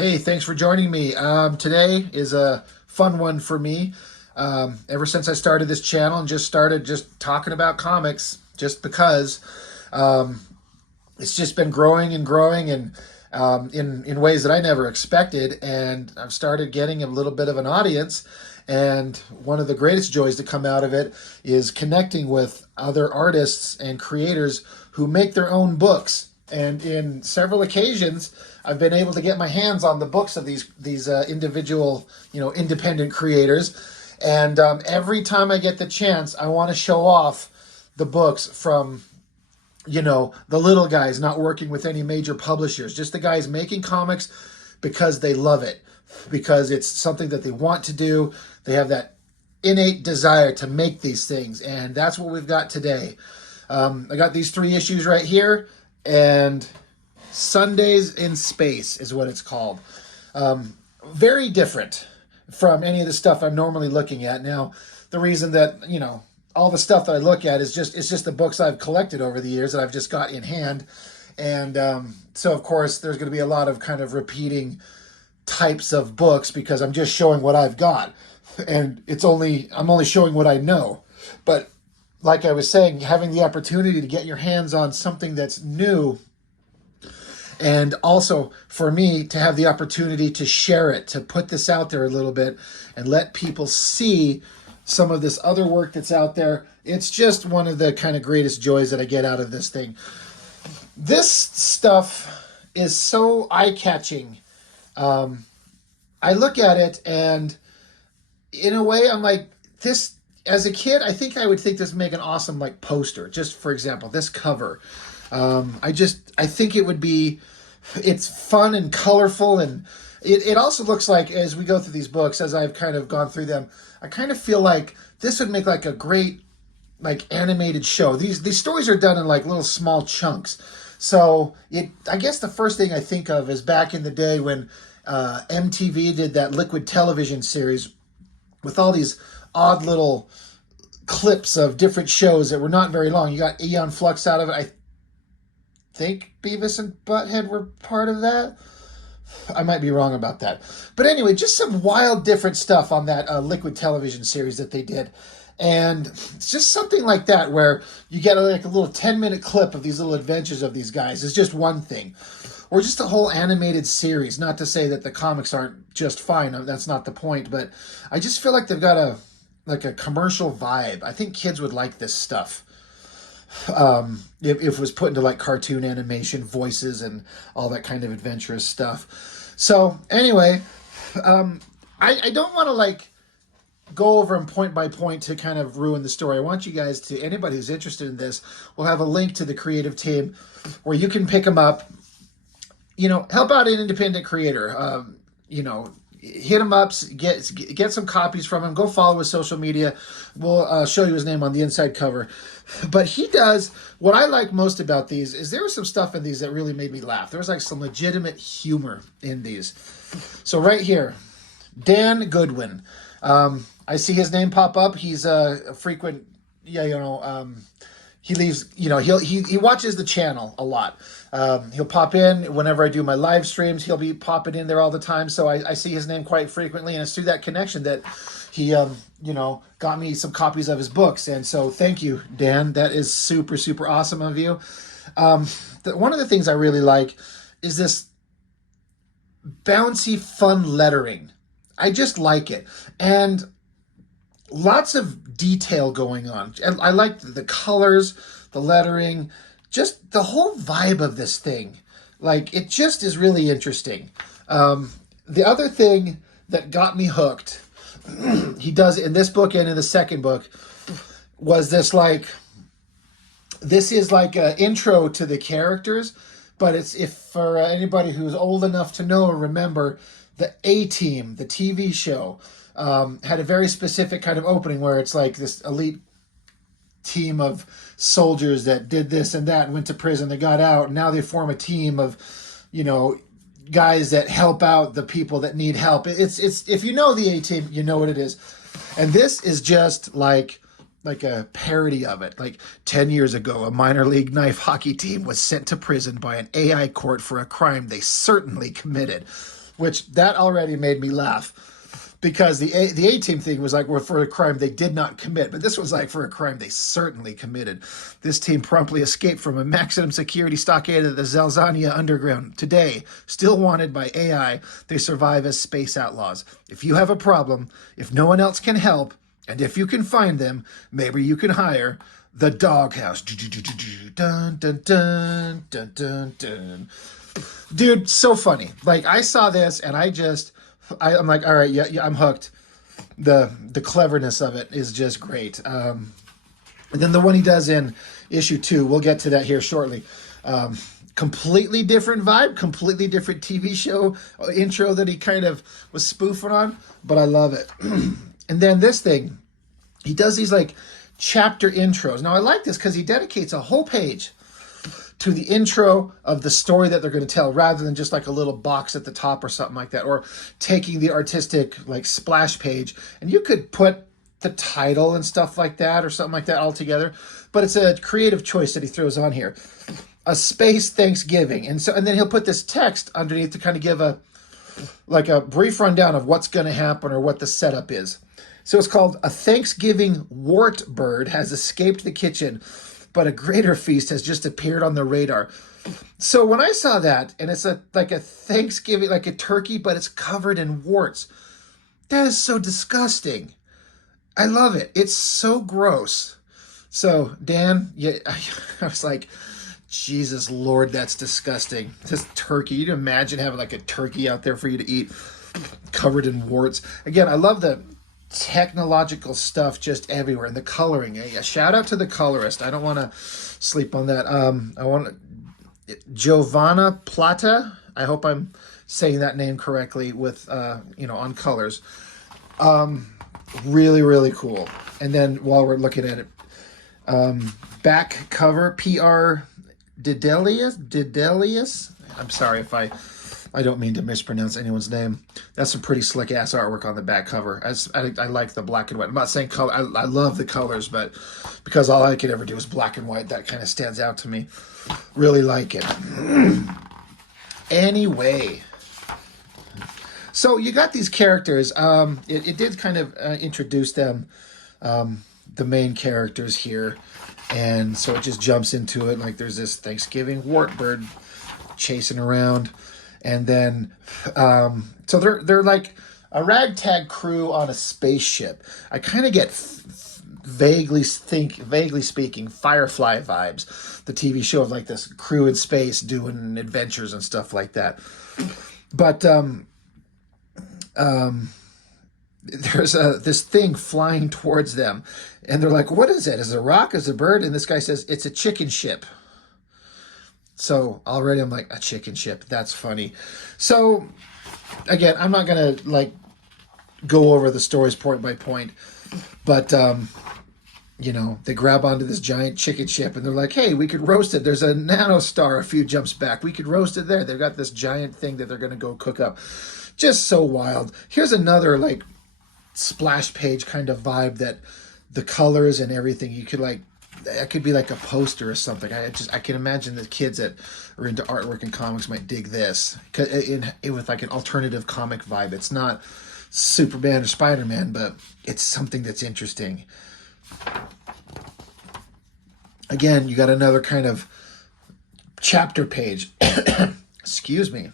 Hey, thanks for joining me. Today is a fun one for me. Ever since I started this channel and just started just talking about comics, just because um, it's just been growing and growing and in ways that I never expected, and I've started getting a little bit of an audience. And one of the greatest joys to come out of it is connecting with other artists and creators who make their own books. And in several occasions, I've been able to get my hands on the books of these individual, independent creators. And every time I get the chance, I want to show off the books from the little guys not working with any major publishers, just the guys making comics because they love it, because it's something that they want to do. They have that innate desire to make these things, and that's what we've got today. I got these 3 issues right here, and Sundays in Space is what it's called. Very different from any of the stuff I'm normally looking at. Now, the reason that, all the stuff that I look at is just the books I've collected over the years that I've just got in hand. And so, of course, there's going to be a lot of kind of repeating types of books because I'm just showing what I've got. And I'm only showing what I know. But like I was saying, having the opportunity to get your hands on something that's new, and also for me to have the opportunity to share it, to put this out there a little bit and let people see some of this other work that's out there. It's just one of the kind of greatest joys that I get out of this thing. This stuff is so eye-catching. I look at it, and in a way, I'm like, this, as a kid, I think I would think this would make an awesome, like, poster. Just, for example, this cover. I think it would be, it's fun and colorful, and it also looks like, as we go through these books, as I've kind of gone through them, I kind of feel like this would make like a great, like, animated show. These stories are done in like little small chunks. So I guess the first thing I think of is back in the day when MTV did that Liquid Television series with all these odd little clips of different shows that were not very long. You got Aeon Flux out of it. I think Beavis and Butthead were part of that. I might be wrong about that. But anyway, just some wild different stuff on that Liquid Television series that they did. And it's just something like that where you get like a little 10-minute clip of these little adventures of these guys. It's just one thing. Or just a whole animated series. Not to say that the comics aren't just fine. That's not the point. But I just feel like they've got a commercial vibe. I think kids would like this stuff. If it was put into like cartoon animation, voices, and all that kind of adventurous stuff. So anyway, I don't want to like go over them point by point to kind of ruin the story. I want you guys to, anybody who's interested in this, we'll have a link to the creative team where you can pick them up. Help out an independent creator. Hit him up, get some copies from him. Go follow his social media. We'll show you his name on the inside cover. But he does, what I like most about these is there was some stuff in these that really made me laugh. There was like some legitimate humor in these. So right here, Dan Goodwin. I see his name pop up. He's a frequent, he leaves, he watches the channel a lot. He'll pop in whenever I do my live streams. He'll be popping in there all the time. So I see his name quite frequently, and it's through that connection that he, got me some copies of his books. And so thank you, Dan. That is super, super awesome of you. One of the things I really like is this bouncy, fun lettering. I just like it. And lots of detail going on. And I like the colors, the lettering, just the whole vibe of this thing. Like, it just is really interesting. The other thing that got me hooked, he does in this book and in the second book, was this is like an intro to the characters, but it's if for anybody who's old enough to know or remember, the A-Team, the TV show, had a very specific kind of opening where it's like this elite team of soldiers that did this and that and went to prison, they got out, and now they form a team of, guys that help out the people that need help. It's if you know the A-Team, you know what it is. And this is just like a parody of it. Like 10 years ago, a minor league knife hockey team was sent to prison by an AI court for a crime they certainly committed. which that already made me laugh. Because the A-Team thing was like for a crime they did not commit, but this was like for a crime they certainly committed. This team promptly escaped from a maximum security stockade at the Zelzania underground. Today, still wanted by AI, they survive as space outlaws. If you have a problem, if no one else can help, and if you can find them, maybe you can hire the Doghouse. Dun, dun, dun, dun, dun, dun. Dude, so funny. Like, I saw this and I'm like, all right, yeah, I'm hooked. The cleverness of it is just great. And then the one he does in issue 2, we'll get to that here shortly. Completely different vibe, completely different TV show intro that he kind of was spoofing on, but I love it. And then this thing, he does these like chapter intros. Now I like this because he dedicates a whole page to the intro of the story that they're going to tell, rather than just like a little box at the top or something like that, or taking the artistic like splash page. And you could put the title and stuff like that or something like that all together, but it's a creative choice that he throws on here. A space Thanksgiving. And then he'll put this text underneath to kind of give a brief rundown of what's going to happen or what the setup is. So it's called A Thanksgiving Wart Bird Has Escaped the Kitchen, but a greater feast has just appeared on the radar. So when I saw that, and it's like a Thanksgiving, like a turkey, but it's covered in warts, that is so disgusting. I love it. It's so gross. So Dan, yeah, I was like, Jesus Lord, that's disgusting. This turkey, you'd imagine having like a turkey out there for you to eat covered in warts. Again, I love the technological stuff just everywhere, and the coloring. Yeah, shout out to the colorist. I don't want to sleep on that. I want Giovanna Plata. I hope I'm saying that name correctly with on colors. Really, really cool. And then while we're looking at it, back cover, PR Didelius. I'm sorry if I don't mean to mispronounce anyone's name. That's some pretty slick ass artwork on the back cover. I like the black and white. I'm not saying color. I love the colors, but because all I could ever do is black and white, that kind of stands out to me. Really like it. Anyway, so you got these characters. It did kind of introduce them, the main characters here, and so it just jumps into it. Like there's this Thanksgiving wartbird chasing around. And then, so they're like a ragtag crew on a spaceship. I kind of get vaguely speaking, Firefly vibes. The TV show of like this crew in space doing adventures and stuff like that. But there's this thing flying towards them, and they're like, "What is it? Is it a rock? Is it a bird?" And this guy says, "It's a chicken ship." So already I'm like, a chicken ship. That's funny. So again, I'm not going to like go over the stories point by point, but they grab onto this giant chicken ship and they're like, hey, we could roast it. There's a nanostar a few jumps back. We could roast it there. They've got this giant thing that they're going to go cook up. Just so wild. Here's another like splash page kind of vibe that the colors and everything, you could like, that could be like a poster or something. I can imagine the kids that are into artwork and comics might dig this with like an alternative comic vibe. It's not Superman or Spider-Man, but it's something that's interesting. Again, you got another kind of chapter page. Excuse me.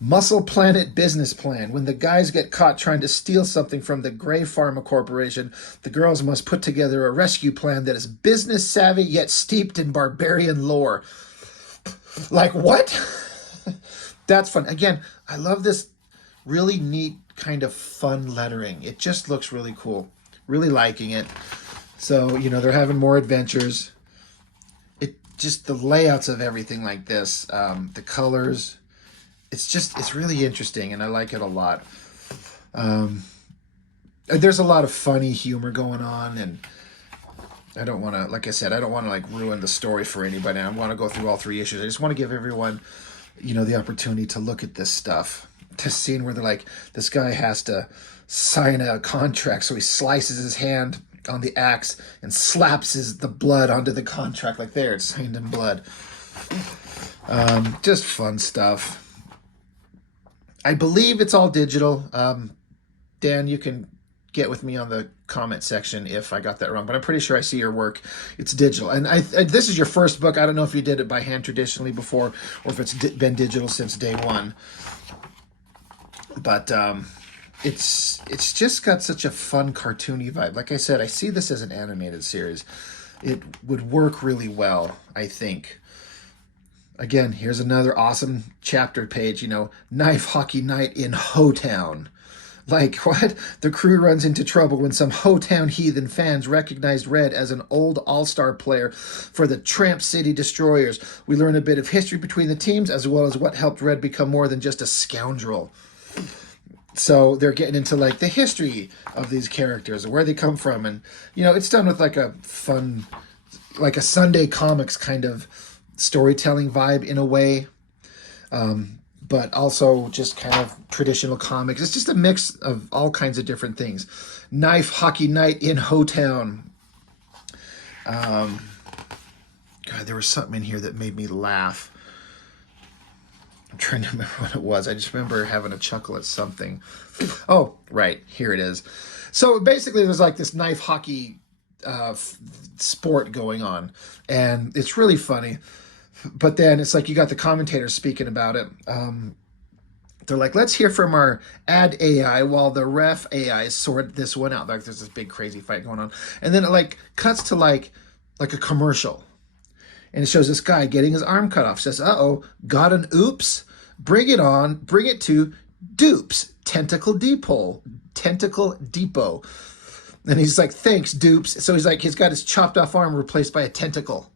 Muscle Planet business plan. When the guys get caught trying to steal something from the Gray Pharma Corporation, the girls must put together a rescue plan that is business savvy yet steeped in barbarian lore. Like, what? That's fun. Again, I love this really neat kind of fun lettering. It just looks really cool. Really liking it. So, they're having more adventures. It just, the layouts of everything like this, the colors, it's really interesting, and I like it a lot. There's a lot of funny humor going on, and I don't want to, like I said, I don't want to like ruin the story for anybody. I want to go through all 3 issues. I just want to give everyone, the opportunity to look at this stuff. To scene where they're like, this guy has to sign a contract, so he slices his hand on the axe and slaps the blood onto the contract. Like there, it's signed in blood. Just fun stuff. I believe it's all digital. Dan, you can get with me on the comment section if I got that wrong, but I'm pretty sure I see your work. It's digital. And this is your first book. I don't know if you did it by hand traditionally before or if it's been digital since day one. But it's just got such a fun cartoony vibe. Like I said, I see this as an animated series. It would work really well, I think. Again, here's another awesome chapter page, knife hockey night in Hoetown. Like, what? The crew runs into trouble when some Hoetown heathen fans recognized Red as an old all-star player for the Tramp City Destroyers. We learn a bit of history between the teams, as well as what helped Red become more than just a scoundrel. So they're getting into, like, the history of these characters and where they come from. And, it's done with, like, a fun, like a Sunday comics kind of storytelling vibe in a way. But also just kind of traditional comics. It's just a mix of all kinds of different things. Knife hockey night in Hoetown. God, there was something in here that made me laugh. I'm trying to remember what it was. I just remember having a chuckle at something. Oh, right. Here it is. So basically there's like this knife hockey sport going on. And it's really funny. But then it's like you got the commentators speaking about it. They're like, let's hear from our ad AI while the ref AI sort this one out. Like there's this big crazy fight going on. And then it like cuts to like a commercial. And it shows this guy getting his arm cut off. Says, uh-oh, got an oops? Bring it on. Bring it to Dupes, Tentacle Depot. And he's like, thanks, Dupes. So he's like, he's got his chopped off arm replaced by a tentacle.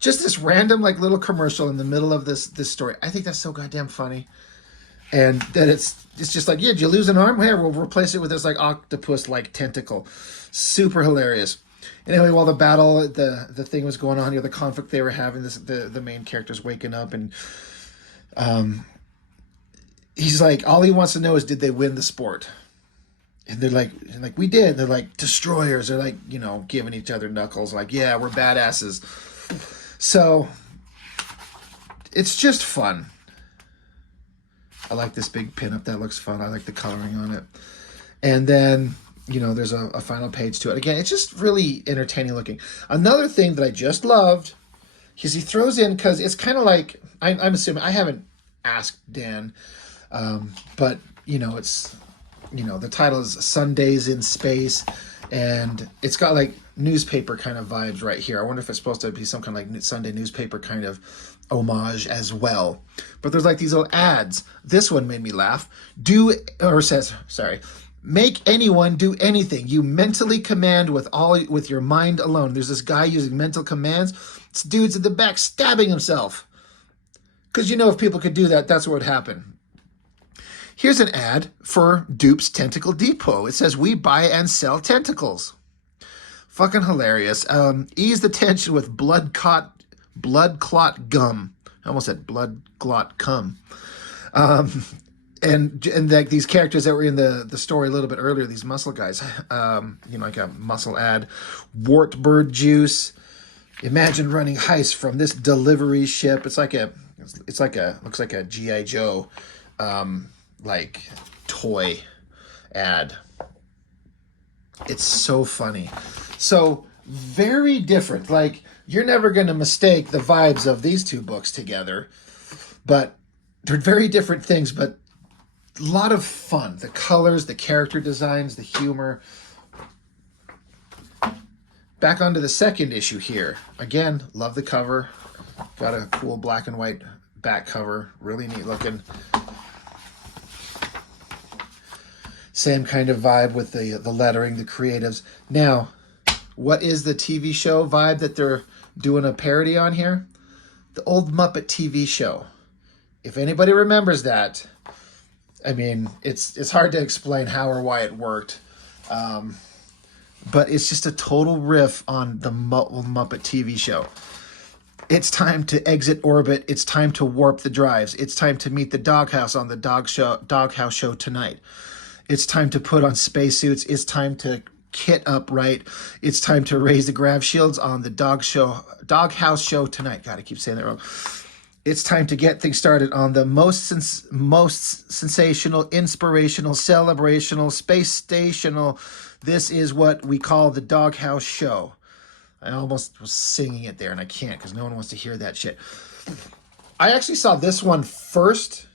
Just this random like little commercial in the middle of this story. I think that's so goddamn funny. And that it's just like, yeah, did you lose an arm? Here, we'll replace it with this like octopus like tentacle. Super hilarious. Anyway, while the battle, the thing was going on here, the conflict they were having, the main character's waking up and he's like, all he wants to know is did they win the sport? And they're like we did. And they're like destroyers. They're like, giving each other knuckles. Like, yeah, we're badasses. So it's just fun. I like this big pinup. That looks fun. I like the coloring on it. And then, there's a final page to it. Again, it's just really entertaining looking. Another thing that I just loved is he throws in, because it's kind of like, I'm assuming, I haven't asked Dan, but, it's, the title is Sundays in Space, and it's got like newspaper kind of vibes right here. I wonder if it's supposed to be some kind of like Sunday newspaper kind of homage as well. But there's like these little ads. This one made me laugh. Make anyone do anything you mentally command with your mind alone. There's this guy using mental commands. This dude's in the back stabbing himself. Because if people could do that, that's what would happen. Here's an ad for Dupes Tentacle Depot. It says, we buy and sell tentacles. Fucking hilarious. Ease the tension with blood clot gum. I almost said blood clot cum. And like these characters that were in the story a little bit earlier, these muscle guys, like a muscle ad, Wartburg juice. Imagine running heist from this delivery ship. Looks like a G.I. Joe, like toy ad. It's so funny. So very different. Like you're never going to mistake the vibes of these two books together, but they're very different things, but a lot of fun. The colors, the character designs, the humor. Back onto the second issue here. Again, love the cover. Got a cool black and white back cover. Really neat looking. Same kind of vibe with the lettering, the creatives. Now, what is the TV show vibe that they're doing a parody on here? The old Muppet TV show. If anybody remembers that, I mean, it's hard to explain how or why it worked. But it's just a total riff on the old Muppet TV show. It's time to exit orbit. It's time to warp the drives. It's time to meet the doghouse on the doghouse show tonight. It's time to put on spacesuits. It's time to kit up right. It's time to raise the grav shields on the doghouse show tonight. God, I keep saying that wrong. It's time to get things started on the most sensational, inspirational, celebrational, space stational. This is what we call the Doghouse Show. I almost was singing it there, and I can't because no one wants to hear that shit. I actually saw this one first,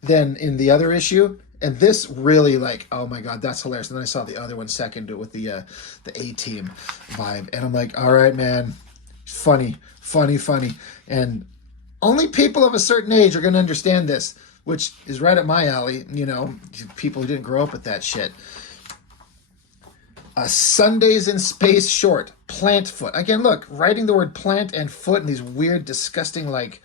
then in the other issue, and this really, like, oh my god, that's hilarious. And then I saw the other one second with the A-Team vibe, and I'm like, all right, man, funny, and only people of a certain age are going to understand this, which is right up my alley. You know, people who didn't grow up with that shit. Sundays in Space short, plant foot. Again, look, writing the word plant and foot and these weird, disgusting, like,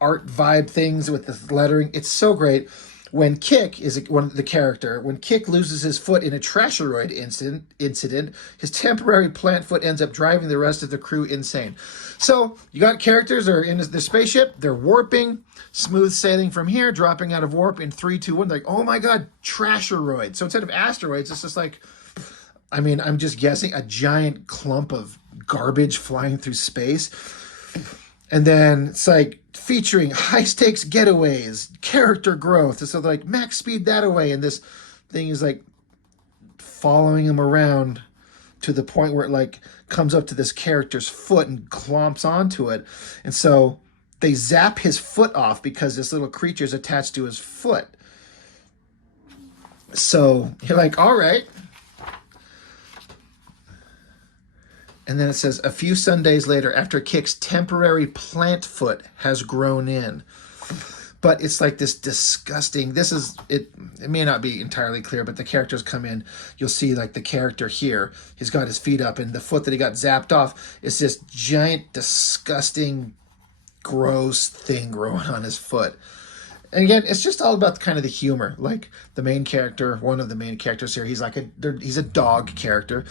art vibe things with the lettering. It's so great. When Kick is the character, when Kick loses his foot in a Trasheroid incident, his temporary plant foot ends up driving the rest of the crew insane. So you got characters that are in the spaceship, they're warping, smooth sailing from here, dropping out of warp in 3, 2, 1. They're like, oh my god, Trasheroid. So instead of asteroids, it's just like, I mean, I'm just guessing, a giant clump of garbage flying through space. And then it's like featuring high stakes getaways, character growth. So like max speed that away. And this thing is like following him around to the point where it like comes up to this character's foot and clomps onto it. And so they zap his foot off because this little creature is attached to his foot. So you're like, all right. And then it says, a few Sundays later, after Kick's temporary plant foot has grown in. But it's like this disgusting, it may not be entirely clear, but the characters come in, you'll see like the character here, he's got his feet up, and the foot that he got zapped off is this giant, disgusting, gross thing growing on his foot. And again, it's just all about kind of the humor. Like the main character, one of the main characters here, he's a dog character.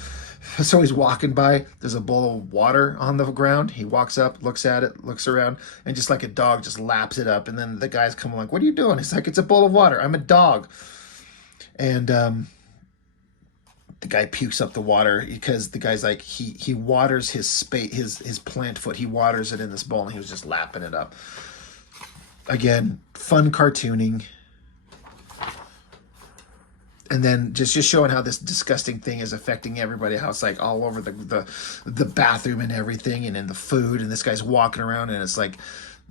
So he's walking by, there's a bowl of water on the ground. He walks up, looks at it, looks around, and just like a dog, just laps it up. And then the guys come like, what are you doing? He's like, it's a bowl of water. I'm a dog. And the guy pukes up the water because the guy's like, he waters his plant foot. He waters it in this bowl, and he was just lapping it up. Again, fun cartooning. And then just showing how this disgusting thing is affecting everybody, how it's like all over the bathroom and everything, and in the food, and this guy's walking around and it's like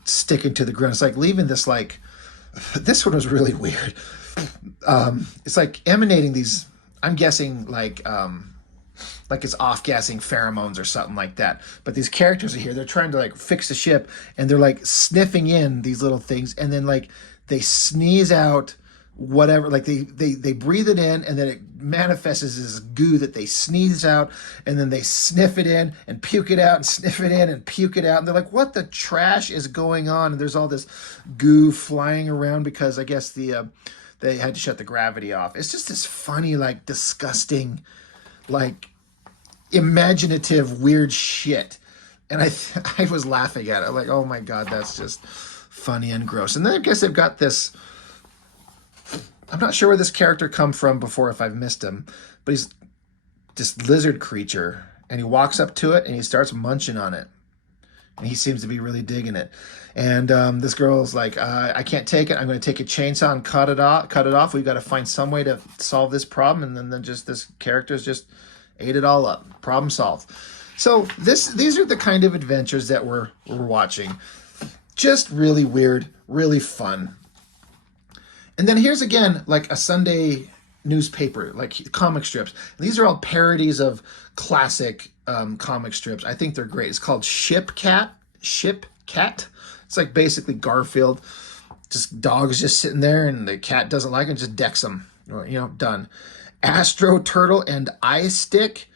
sticking to the ground. It's like leaving this, like, this one was really weird. It's like emanating these, I'm guessing like it's off-gassing pheromones or something like that. But these characters are here, they're trying to like fix the ship, and they're like sniffing in these little things, and then like they sneeze out whatever, like they breathe it in, and then it manifests as this goo that they sneeze out, and then they sniff it in and puke it out and sniff it in and puke it out, and they're like, what the trash is going on? And there's all this goo flying around because I guess they had to shut the gravity off. It's just this funny, like, disgusting, like, imaginative, weird shit. And I was laughing at it. I'm like, oh my god, that's just funny and gross. And then I guess they've got this, I'm not sure where this character come from before, if I've missed him, but he's this lizard creature, and he walks up to it and he starts munching on it, and he seems to be really digging it. And this girl's like, I can't take it. I'm going to take a chainsaw and cut it off. We've got to find some way to solve this problem. And then just this character's just ate it all up. Problem solved. So these are the kind of adventures that we're watching. Just really weird, really fun. And then here's again, like a Sunday newspaper, like comic strips. These are all parodies of classic comic strips. I think they're great. It's called Ship Cat. It's like basically Garfield. Just dogs just sitting there, and the cat doesn't like him, just decks them. You know, done. Astro Turtle and Ice Stick.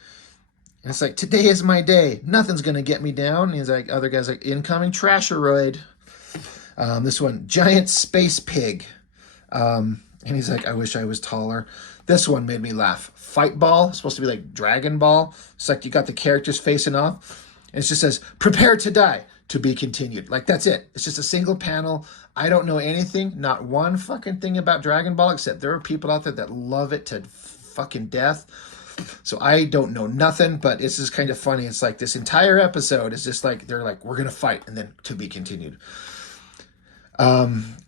And it's like, today is my day. Nothing's going to get me down. And he's like, other guys like, incoming Trasheroid. This one, Giant Space Pig. And he's like, I wish I was taller. This one made me laugh. Fight Ball, it's supposed to be like Dragon Ball. It's like you got the characters facing off, and it just says, prepare to die, to be continued. Like, that's it. It's just a single panel. I don't know anything, not one fucking thing about Dragon Ball, except there are people out there that love it to fucking death. So I don't know nothing, but it's just kind of funny. It's like this entire episode is just like, they're like, we're going to fight, and then to be continued.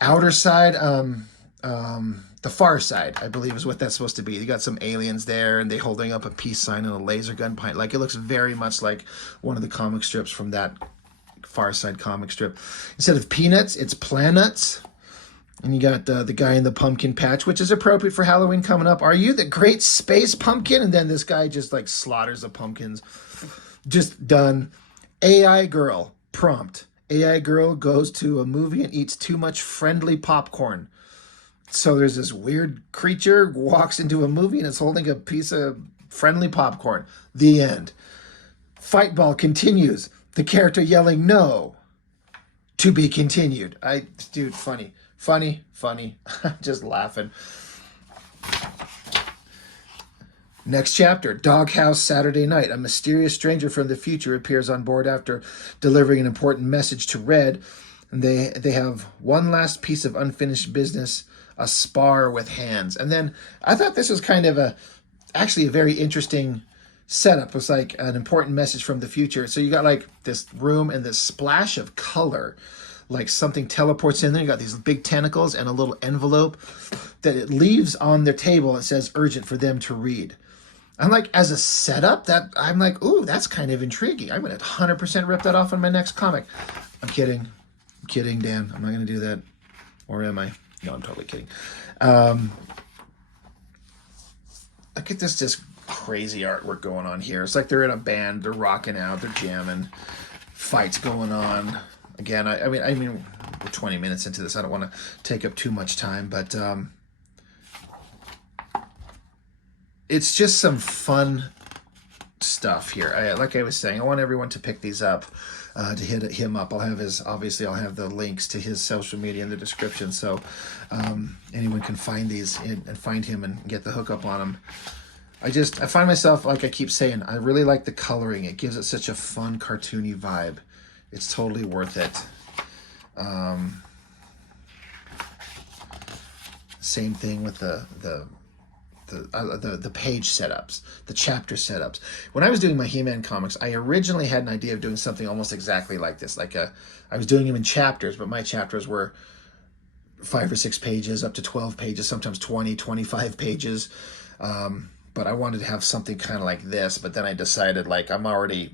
Outer Side, the Far Side, I believe is what that's supposed to be. You got some aliens there, and they holding up a peace sign and a laser gun behind. Like, it looks very much like one of the comic strips from that Far Side comic strip. Instead of peanuts, it's planuts. And you got the guy in the pumpkin patch, which is appropriate for Halloween coming up. Are you the great space pumpkin? And then this guy just like slaughters the pumpkins. Just done. AI girl, prompt. AI girl goes to a movie and eats too much friendly popcorn. So there's this weird creature walks into a movie and is holding a piece of friendly popcorn. The end. Fight ball continues. The character yelling no. To be continued. Dude, funny. Funny. Just laughing. Next chapter, Doghouse Saturday night. A mysterious stranger from the future appears on board after delivering an important message to Red. And they have one last piece of unfinished business, a spar with hands. And then I thought this was kind of actually a very interesting setup. It was like an important message from the future. So you got like this room and this splash of color, like something teleports in there. You got these big tentacles and a little envelope that it leaves on their table. It says urgent for them to read. I'm like, as a setup, that I'm like, ooh, that's kind of intriguing. I'm going to 100% rip that off in my next comic. I'm kidding, Dan. I'm not going to do that. Or am I? No, I'm totally kidding. Look at this just crazy artwork going on here. It's like they're in a band. They're rocking out. They're jamming. Fights going on. Again, I mean, we're 20 minutes into this. I don't want to take up too much time, but it's just some fun stuff here. Like I was saying, I want everyone to pick these up, to hit him up. I'll have I'll have the links to his social media in the description, so anyone can find these and find him and get the hookup on him. I find myself, like I keep saying, I really like the coloring. It gives it such a fun, cartoony vibe. It's totally worth it. Same thing with the page setups, the chapter setups. When I was doing my He-Man comics, I originally had an idea of doing something almost exactly like this. I was doing them in chapters, but my chapters were 5 or 6 pages, up to 12 pages, sometimes 20, 25 pages. But I wanted to have something kind of like this, but then I decided, like, I'm already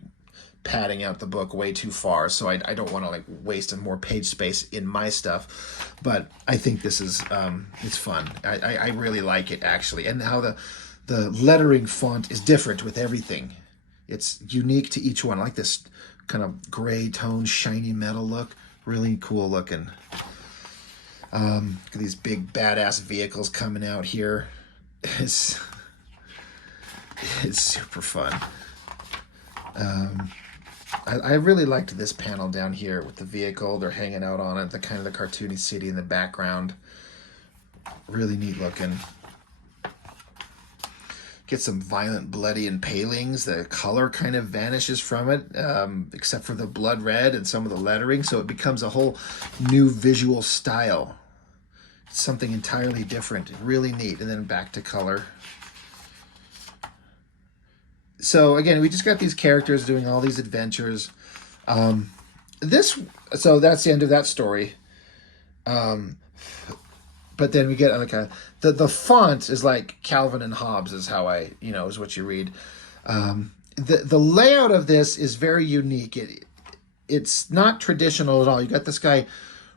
padding out the book way too far, so I don't want to like waste more page space in my stuff. But I think this is it's fun. I really like it, actually, and how the lettering font is different with everything. It's unique to each one. I like this kind of gray tone, shiny metal look. Really cool looking. Look at these big badass vehicles coming out here. It's super fun. I really liked this panel down here with the vehicle. They're hanging out on it, the kind of the cartoony city in the background. Really neat looking. Get some violent, bloody impalings. The color kind of vanishes from it, except for the blood red and some of the lettering, so it becomes a whole new visual style. It's something entirely different. Really neat. And then back to color. So again, we just got these characters doing all these adventures. So that's the end of that story. But then we get like the font is like Calvin and Hobbes is how is what you read. The layout of this is very unique. It's not traditional at all. You got this guy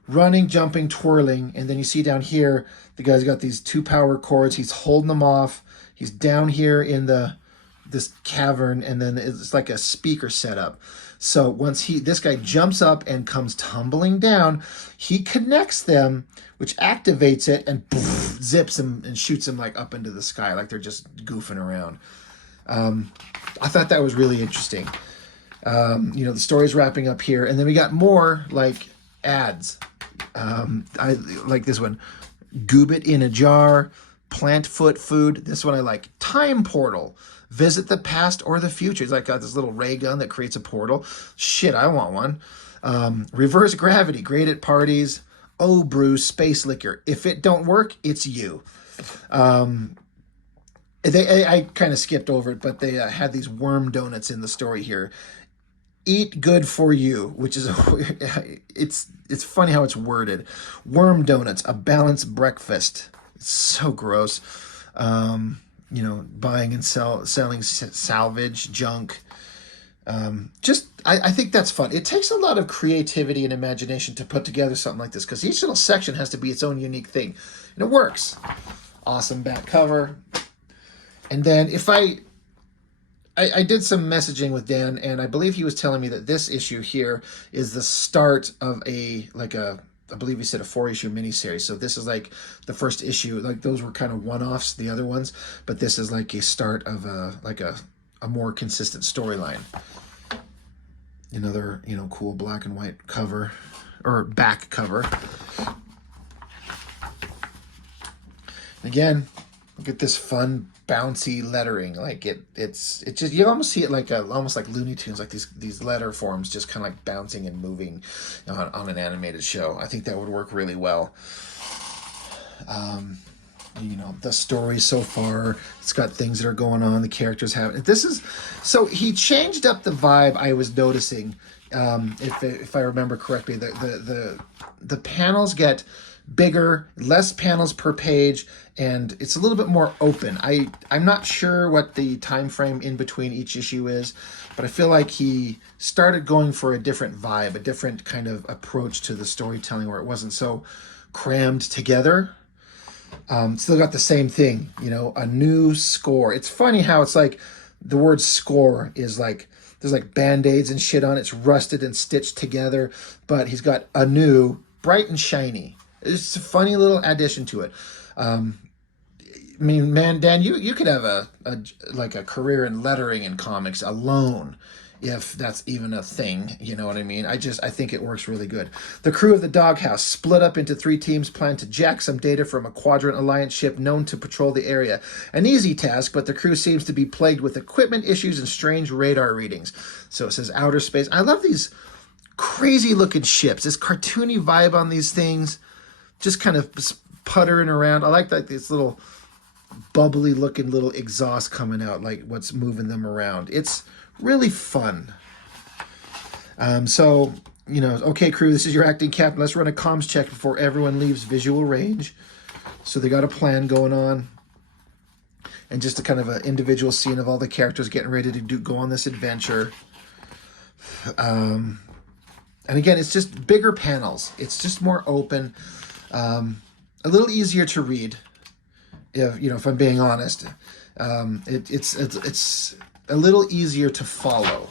running, jumping, twirling, and then you see down here the guy's got these 2 power cords. He's holding them off. He's down here in this cavern, and then it's like a speaker setup. So once this guy jumps up and comes tumbling down, he connects them, which activates it and poof, zips him and shoots him like up into the sky, like they're just goofing around. I thought that was really interesting. The story's wrapping up here, and then we got more like ads. I like this one, Goobit in a jar, plant foot food. This one I like, time portal. Visit the past or the future. He's like got this little ray gun that creates a portal. Shit, I want one. Reverse gravity, great at parties. Oh, Bruce, space liquor. If it don't work, it's you. I kind of skipped over it, but they had these worm donuts in the story here. eat good for you, which is it's funny how it's worded. Worm donuts, a balanced breakfast. It's so gross. Buying and selling salvage junk. I think that's fun. It takes a lot of creativity and imagination to put together something like this because each little section has to be its own unique thing, and it works. Awesome back cover. And then if I did some messaging with Dan, and I believe he was telling me that this issue here is the start of I believe he said a 4-issue miniseries. So this is like the first issue. Like those were kind of one-offs, the other ones, but this is like a start of a more consistent storyline. Another, cool black and white cover or back cover. Again, look at this fun bouncy lettering. Like it's just, you almost see it like almost like Looney Tunes, like these letter forms just kind of like bouncing and moving on an animated show. I think that would work really well. The story so far, it's got things that are going on, the characters have so he changed up the vibe. I was noticing, if I remember correctly, the panels get bigger, less panels per page, and it's a little bit more open. I'm not sure what the time frame in between each issue is, but I feel like he started going for a different vibe, a different kind of approach to the storytelling where it wasn't so crammed together. Still got the same thing, a new score. It's funny how it's like the word score is like, there's like band-aids and shit on it. It's rusted and stitched together, but he's got a new, bright and shiny. It's a funny little addition to it. Man, Dan, you could have a career in lettering in comics alone, if that's even a thing. You know what I mean? I think it works really good. The crew of the Doghouse split up into 3 teams, planned to jack some data from a Quadrant Alliance ship known to patrol the area. An easy task, but the crew seems to be plagued with equipment issues and strange radar readings. So it says outer space. I love these crazy looking ships, this cartoony vibe on these things, just kind of puttering around. I like this little bubbly looking little exhaust coming out, like what's moving them around. It's really fun. Okay, crew, this is your acting captain. Let's run a comms check before everyone leaves visual range. So they got a plan going on. And just a kind of an individual scene of all the characters getting ready to go on this adventure. And again, it's just bigger panels. It's just more open. A little easier to read, if I'm being honest. It's a little easier to follow.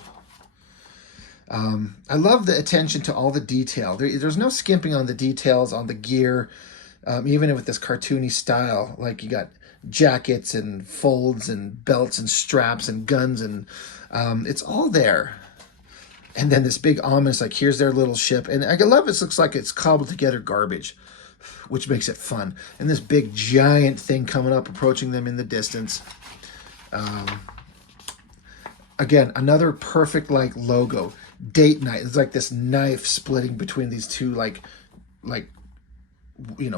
I love the attention to all the detail. There's no skimping on the details, on the gear, even with this cartoony style. Like you got jackets and folds and belts and straps and guns, and it's all there. And then this big ominous, like, here's their little ship. And I love it. Looks like it's cobbled together garbage, which makes it fun. And this big giant thing coming up, approaching them in the distance. Again, another perfect logo. Date night. It's like this knife splitting between these two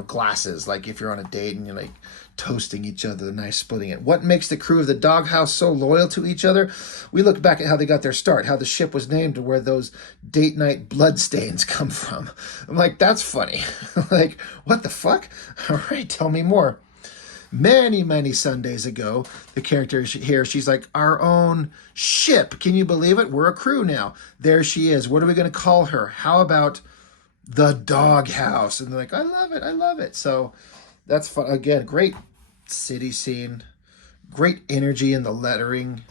glasses. Like if you're on a date and you're like toasting each other, the knife splitting it. What makes the crew of the Doghouse so loyal to each other? We look back at how they got their start, how the ship was named, and where those date night bloodstains come from. I'm like, that's funny. Like, what the fuck? All right, tell me more. Many, many Sundays ago, the character here, she's like, our own ship. Can you believe it? We're a crew now. There she is. What are we going to call her? How about the Doghouse? And they're like, I love it. I love it. So that's fun. Again, great city scene. Great energy in the lettering.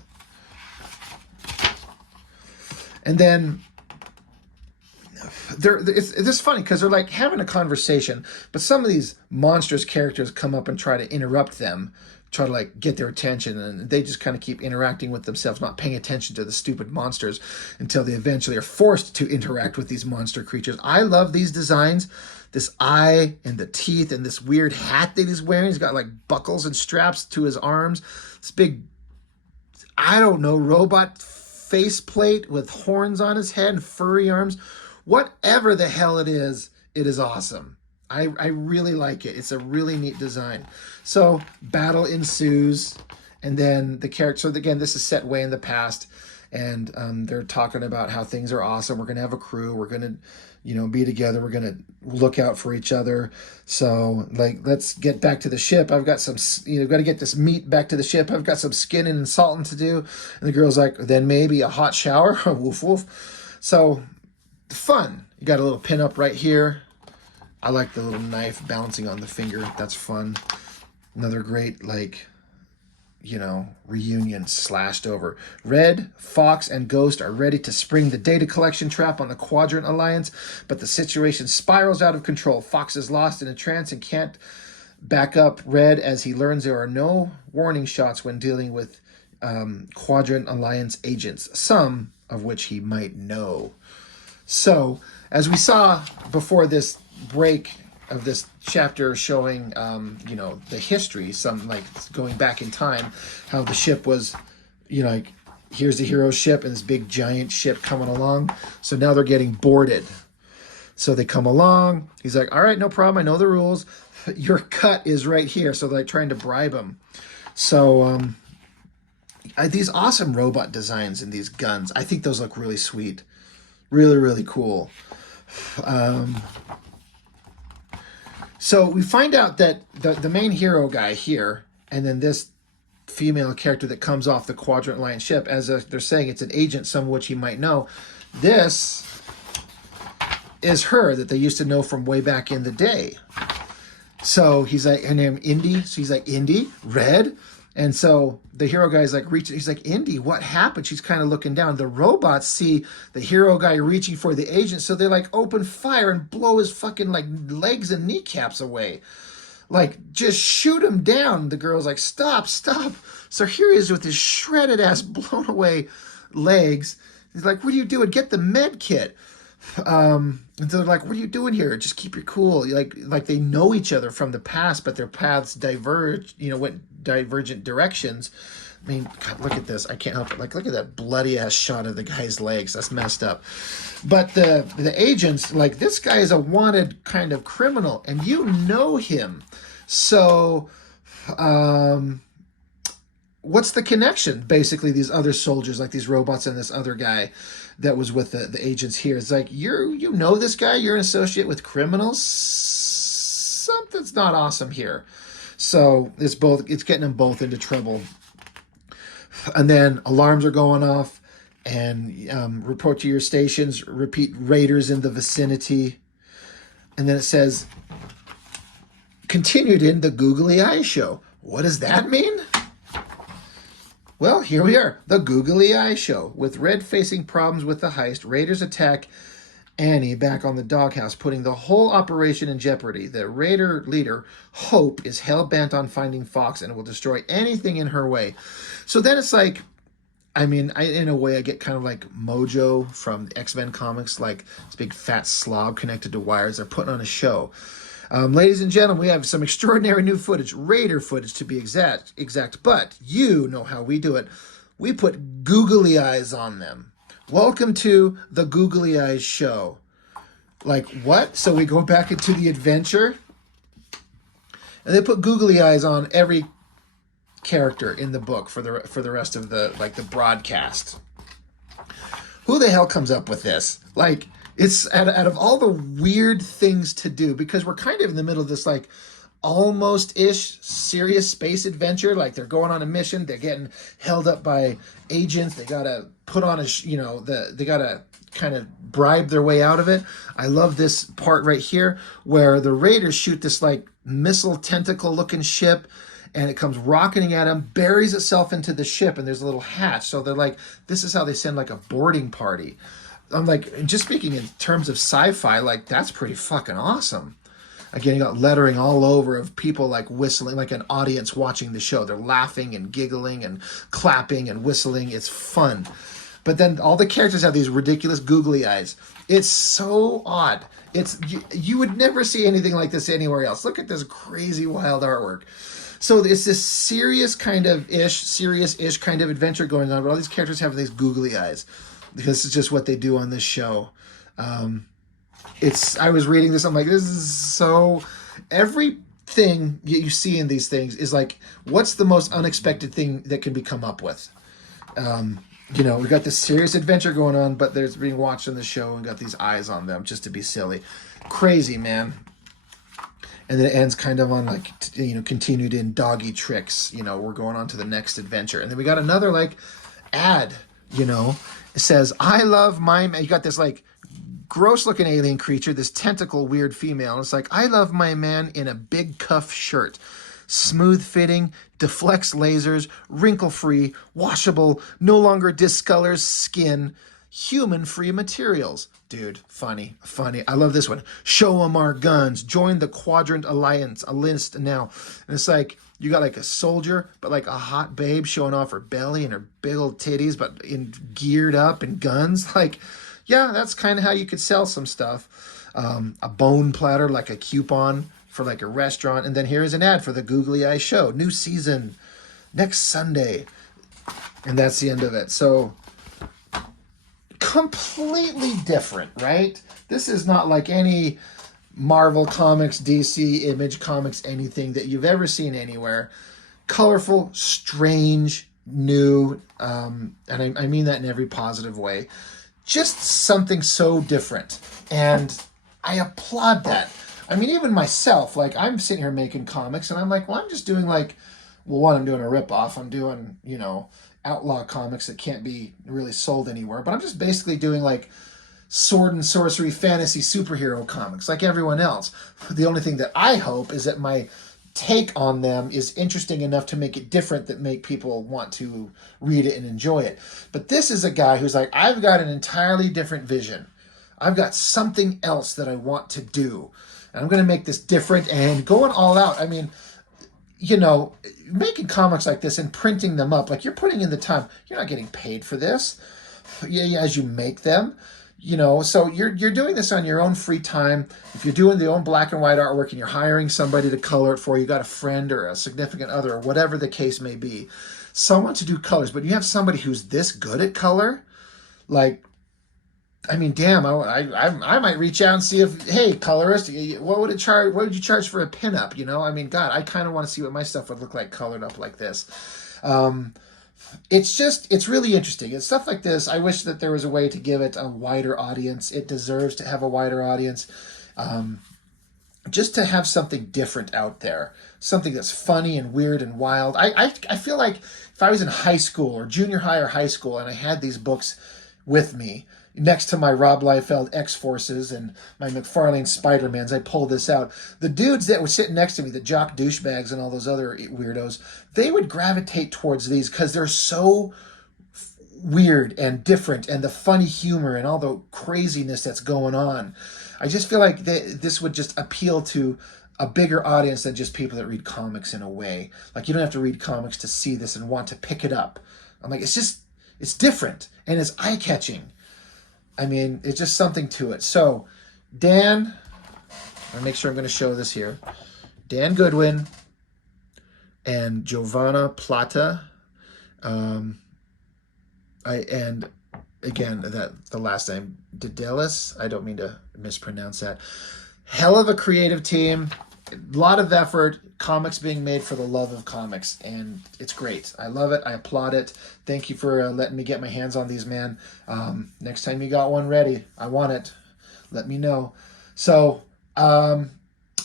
And then it's funny because they're like having a conversation, but some of these monstrous characters come up and try to interrupt them, try to like get their attention, and they just kind of keep interacting with themselves, not paying attention to the stupid monsters until they eventually are forced to interact with these monster creatures. I love these designs. This eye and the teeth and this weird hat that he's wearing. He's got like buckles and straps to his arms. This big, I don't know, robot faceplate with horns on his head and furry arms. Whatever the hell it is awesome. I really like it. It's a really neat design. So battle ensues, and then the character, so again, this is set way in the past, and they're talking about how things are awesome. We're gonna have a crew. We're gonna, be together. We're gonna look out for each other. So like, let's get back to the ship. I've got some, got to get this meat back to the ship. I've got some skinning and salting to do. And the girl's like, then maybe a hot shower. Woof woof. So fun. You got a little pin up right here. I like the little knife balancing on the finger. That's fun. Another great, like, reunion slashed over. Red, Fox, and Ghost are ready to spring the data collection trap on the Quadrant Alliance, but the situation spirals out of control. Fox is lost in a trance and can't back up Red as he learns there are no warning shots when dealing with Quadrant Alliance agents, some of which he might know. So, as we saw before this break of this chapter showing, the history, some like going back in time, how the ship was, like here's the hero ship and this big giant ship coming along. So now they're getting boarded. So they come along. He's like, all right, no problem. I know the rules. Your cut is right here. So they're like trying to bribe him. So these awesome robot designs and these guns, I think those look really sweet. Really, really cool. So we find out that the main hero guy here, and then this female character that comes off the Quadrant Alliance ship, as they're saying, it's an agent, some of which he might know. This is her that they used to know from way back in the day. So he's like, her name Indy. So he's like, Indy, Red. And so the hero guy's like reaching, he's like, Indy, what happened? She's kind of looking down. The robots see the hero guy reaching for the agent, so they like open fire and blow his fucking like legs and kneecaps away. Like, just shoot him down. The girl's like, stop, stop. So here he is with his shredded ass, blown away legs. He's like, what are you doing? Get the med kit. And so they're like, what are you doing here? Just keep your cool. Like they know each other from the past, but their paths diverge, went divergent directions. I mean, God, look at this. I can't help it. Like, look at that bloody ass shot of the guy's legs. That's messed up. But the agents, like, this guy is a wanted kind of criminal, and you know him. So, what's the connection? Basically, these other soldiers, like these robots and this other guy that was with the agents here. It's like, you know this guy, you're an associate with criminals. Something's not awesome here. So it's getting them both into trouble. And then alarms are going off, and report to your stations, repeat raiders in the vicinity. And then it says, continued in the Googly Eye Show. What does that mean? Well, here we are, the Googly Eye Show. With Red facing problems with the heist, raiders attack Annie back on the doghouse, putting the whole operation in jeopardy. The raider leader, Hope, is hell-bent on finding Fox and will destroy anything in her way. So then it's like, I mean, in a way, I get kind of like Mojo from X-Men comics, like this big fat slob connected to wires. They're putting on a show. Ladies and gentlemen, we have some extraordinary new footage, Raider footage to be exact, but you know how we do it. We put googly eyes on them. Welcome to the Googly Eyes Show. Like, what? So we go back into the adventure, and they put googly eyes on every character in the book for the rest of the broadcast. Who the hell comes up with this? Like, it's out of all the weird things to do, because we're kind of in the middle of this like almost-ish serious space adventure. Like, they're going on a mission, they're getting held up by agents, they gotta put on they gotta kind of bribe their way out of it. I love this part right here where the raiders shoot this like missile tentacle looking ship, and it comes rocketing at them, buries itself into the ship, and there's a little hatch. So they're like, this is how they send like a boarding party. I'm like, just speaking in terms of sci-fi, like, that's pretty fucking awesome. Again, you got lettering all over of people like whistling, like an audience watching the show. They're laughing and giggling and clapping and whistling. It's fun. But then all the characters have these ridiculous googly eyes. It's so odd. You would never see anything like this anywhere else. Look at this crazy wild artwork. So it's this serious-ish kind of adventure going on, but all these characters have these googly eyes. This is just what they do on this show. I was reading this, I'm like, this is so... Everything you see in these things is like, what's the most unexpected thing that can be come up with? You know, we got this serious adventure going on, but there's being watched in the show and got these eyes on them just to be silly. Crazy, man. And then it ends kind of on like, you know, continued in doggy tricks. You know, we're going on to the next adventure. And then we got another like ad, you know, it says, I love my man. You got this like gross looking alien creature, this tentacle weird female. And it's like, I love my man in a big cuff shirt. Smooth fitting, deflects lasers, wrinkle free, washable, no longer discolors skin, human free materials. Dude, funny. I love this one. Show 'em our guns. Join the Quadrant Alliance. A list now. And it's like, you got like a soldier, but like a hot babe showing off her belly and her big old titties, but in geared up and guns. Like, yeah, that's kind of how you could sell some stuff. A bone platter, like a coupon for like a restaurant. And then here's an ad for the Googly Eye Show. New season next Sunday. And that's the end of it. So completely different, right? This is not like any Marvel Comics, DC, Image Comics, anything that you've ever seen anywhere. Colorful, strange, new, and I mean that in every positive way. Just something so different. And I applaud that. I mean, even myself, like I'm sitting here making comics and I'm like, well, I'm just doing like, well, one, I'm doing a ripoff. I'm doing, you know, outlaw comics that can't be really sold anywhere. But I'm just basically doing like sword and sorcery fantasy superhero comics like everyone else. The only thing that I hope is that my take on them is interesting enough to make it different, that make people want to read it and enjoy it. But this is a guy who's like, I've got an entirely different vision. I've got something else that I want to do. And I'm going to make this different and going all out. I mean, you know, making comics like this and printing them up, like you're putting in the time. You're not getting paid for this as you make them. You know, so you're doing this on your own free time. If you're doing the own black and white artwork and you're hiring somebody to color it for you, got a friend or a significant other or whatever the case may be, someone to do colors, but you have somebody who's this good at color, like, I mean, damn, I might reach out and see if, hey, colorist, what would it charge? What would you charge for a pinup? You know, I mean, God, I kind of want to see what my stuff would look like colored up like this. It's really interesting. It's stuff like this. I wish that there was a way to give it a wider audience. It deserves to have a wider audience. Just to have something different out there, something that's funny and weird and wild. I feel like if I was in high school or junior high or high school and I had these books with me, next to my Rob Liefeld X-Forces and my McFarlane Spider-Mans, I pulled this out. The dudes that were sitting next to me, the jock douchebags and all those other weirdos, they would gravitate towards these because they're so weird and different, and the funny humor and all the craziness that's going on. I just feel like this would just appeal to a bigger audience than just people that read comics in a way. Like, you don't have to read comics to see this and want to pick it up. I'm like, it's different and it's eye-catching. I mean, it's just something to it. So, Dan, I'll make sure I'm going to show this here. Dan Goodwin and Giovanna Plata. And again, the last name, Dedelis. I don't mean to mispronounce that. Hell of a creative team. A lot of effort. Comics being made for the love of comics, and it's great. I love it. I applaud it. Thank you for letting me get my hands on these, man. Next time you got one ready, I want it. Let me know. So I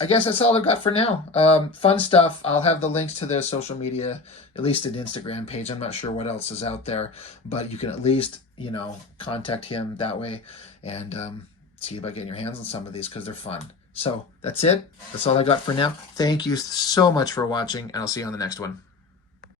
guess that's all I've got for now. Fun stuff. I'll have the links to their social media, at least an Instagram page. I'm not sure what else is out there, but you can at least, you know, contact him that way and see about getting your hands on some of these because they're fun. So that's it. That's all I got for now. Thank you so much for watching, and I'll see you on the next one.